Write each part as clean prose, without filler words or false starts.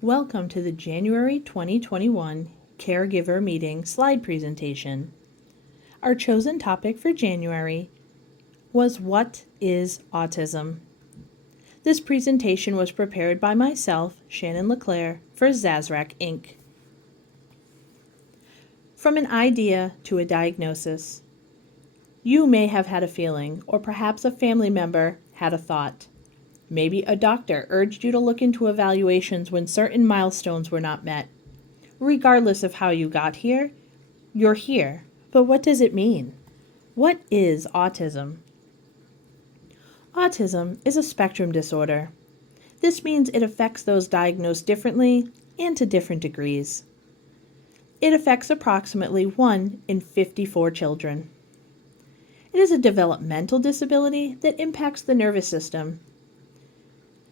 Welcome to the January 2021 Caregiver Meeting slide presentation. Our chosen topic for January was What is Autism? This presentation was prepared by myself, Shannon LeClaire, for Zazrak Inc. From an idea to a diagnosis. You may have had a feeling, or perhaps a family member had a thought. Maybe a doctor urged you to look into evaluations when certain milestones were not met. Regardless of how you got here, you're here. But what does it mean? What is autism? Autism is a spectrum disorder. This means it affects those diagnosed differently and to different degrees. It affects approximately 1 in 54 children. It is a developmental disability that impacts the nervous system.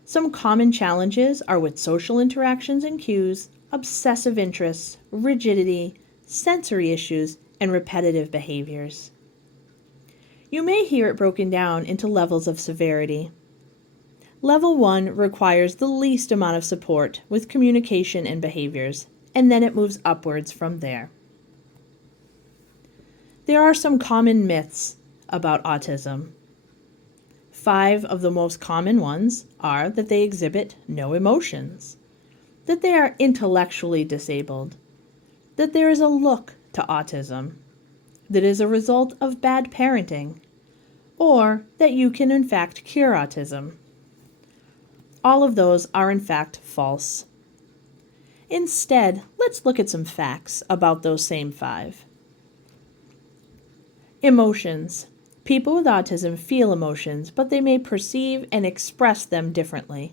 Some common challenges are with social interactions and cues, obsessive interests, rigidity, sensory issues, and repetitive behaviors. You may hear it broken down into levels of severity. Level 1 requires the least amount of support with communication and behaviors, and then it moves upwards from there. There are some common myths about autism. 5 of the most common ones are that they exhibit no emotions, that they are intellectually disabled, that there is a look to autism, that is a result of bad parenting, or that you can in fact cure autism. All of those are in fact false. Instead, let's look at some facts about those same 5. Emotions. People with autism feel emotions, but they may perceive and express them differently.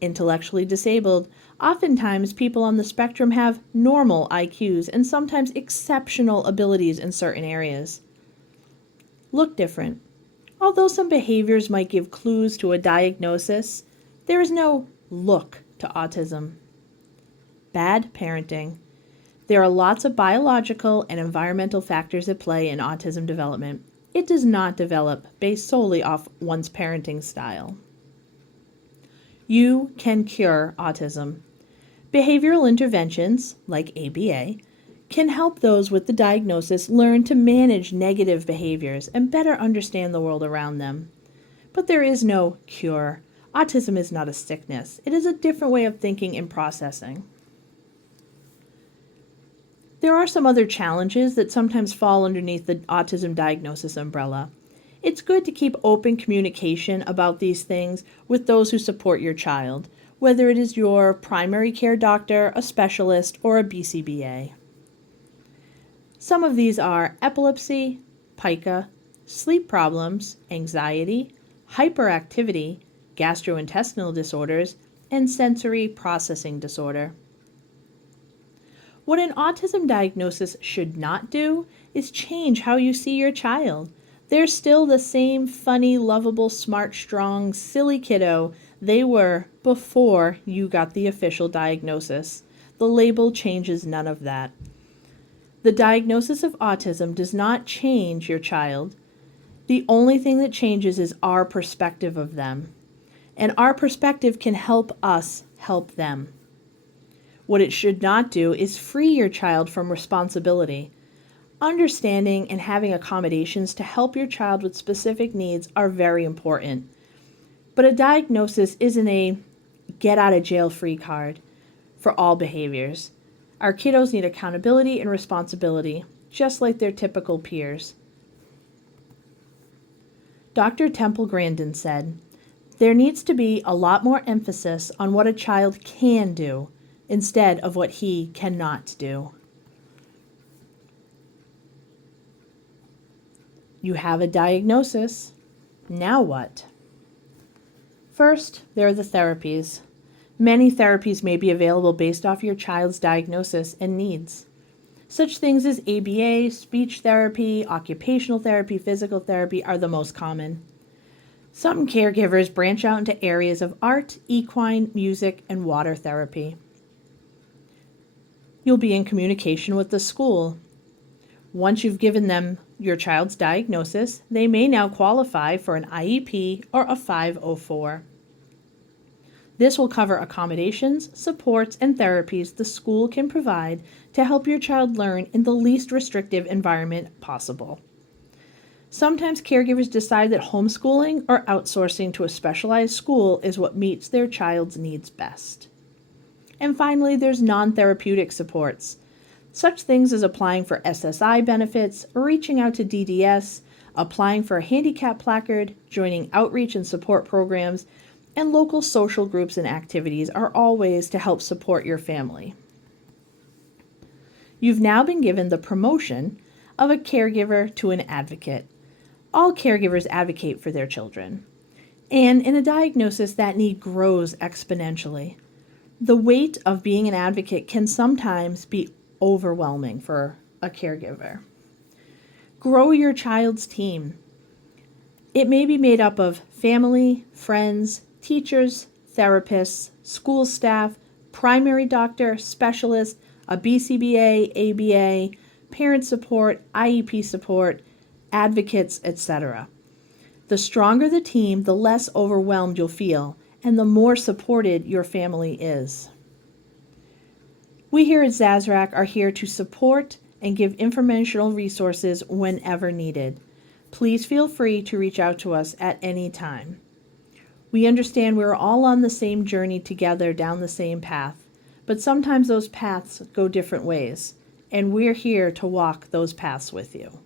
Intellectually disabled. Oftentimes, people on the spectrum have normal IQs and sometimes exceptional abilities in certain areas. Look different. Although some behaviors might give clues to a diagnosis, there is no look to autism. Bad parenting. There are lots of biological and environmental factors at play in autism development. It does not develop based solely off one's parenting style. You can cure autism. Behavioral interventions, like ABA, can help those with the diagnosis learn to manage negative behaviors and better understand the world around them. But there is no cure. Autism is not a sickness. It is a different way of thinking and processing. There are some other challenges that sometimes fall underneath the autism diagnosis umbrella. It's good to keep open communication about these things with those who support your child, whether it is your primary care doctor, a specialist, or a BCBA. Some of these are epilepsy, pica, sleep problems, anxiety, hyperactivity, gastrointestinal disorders, and sensory processing disorder. What an autism diagnosis should not do is change how you see your child. They're still the same funny, lovable, smart, strong, silly kiddo they were before you got the official diagnosis. The label changes none of that. The diagnosis of autism does not change your child. The only thing that changes is our perspective of them. And our perspective can help us help them. What it should not do is free your child from responsibility. Understanding and having accommodations to help your child with specific needs are very important. But a diagnosis isn't a get-out-of-jail-free card for all behaviors. Our kiddos need accountability and responsibility, just like their typical peers. Dr. Temple Grandin said, "There needs to be a lot more emphasis on what a child can do, instead of what he cannot do." You have a diagnosis. Now what? First, there are the therapies. Many therapies may be available based off your child's diagnosis and needs. Such things as ABA, speech therapy, occupational therapy, physical therapy are the most common. Some caregivers branch out into areas of art, equine, music, and water therapy. You'll be in communication with the school. Once you've given them your child's diagnosis, they may now qualify for an IEP or a 504. This will cover accommodations, supports, and therapies the school can provide to help your child learn in the least restrictive environment possible. Sometimes caregivers decide that homeschooling or outsourcing to a specialized school is what meets their child's needs best. And finally, there's non-therapeutic supports. Such things as applying for SSI benefits, reaching out to DDS, applying for a handicap placard, joining outreach and support programs, and local social groups and activities are all ways to help support your family. You've now been given the promotion of a caregiver to an advocate. All caregivers advocate for their children. And in a diagnosis, that need grows exponentially. The weight of being an advocate can sometimes be overwhelming for a caregiver. Grow your child's team. It may be made up of family, friends, teachers, therapists, school staff, primary doctor, specialist, a BCBA, ABA, parent support, IEP support, advocates, etc. The stronger the team, the less overwhelmed you'll feel, and the more supported your family is. We here at Zazrac are here to support and give informational resources whenever needed. Please feel free to reach out to us at any time. We understand we're all on the same journey together down the same path, but sometimes those paths go different ways, and we're here to walk those paths with you.